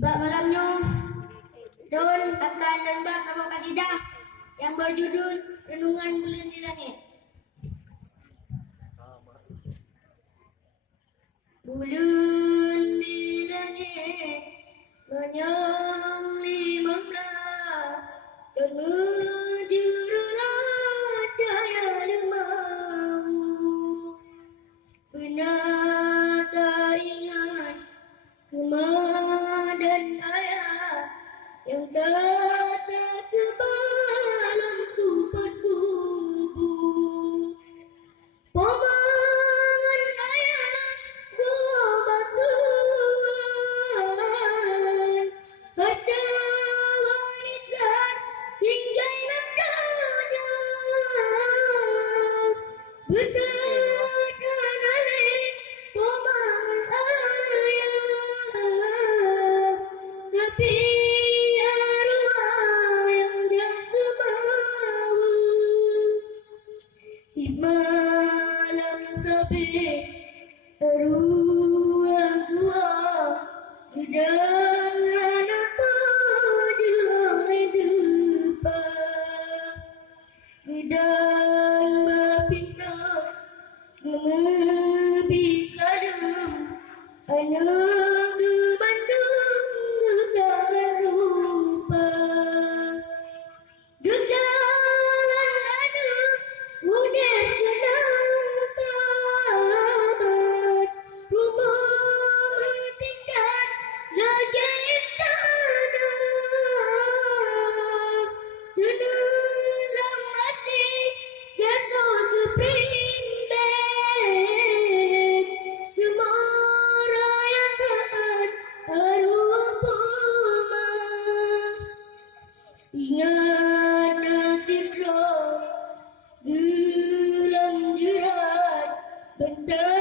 Tiba malamnya, Daun akan lomba sama kasidah yang berjudul Renungan Bulan di Langit. Bulan di langit menyang 15, termejurulah cahaya lemau. Benar tak ingat kemah dan ayah yang tak terkebalam kupat kubur. Paman ayah gua batuan, harta warisan hingga lamdanya. Bertahan alih paman ayah, tapi arwah yang dah semawa. Di malam sabit ruang gua dengan apa di depan gedang berpinta bisa dem anak ke Bandung gegalan rupa. Gegalan ada udah kenangkat rumah tingkat lagi istana. Dalam hati gasol keprimbek kemarayakan arwah paman. Ingat nasib roh gelam jerat bentar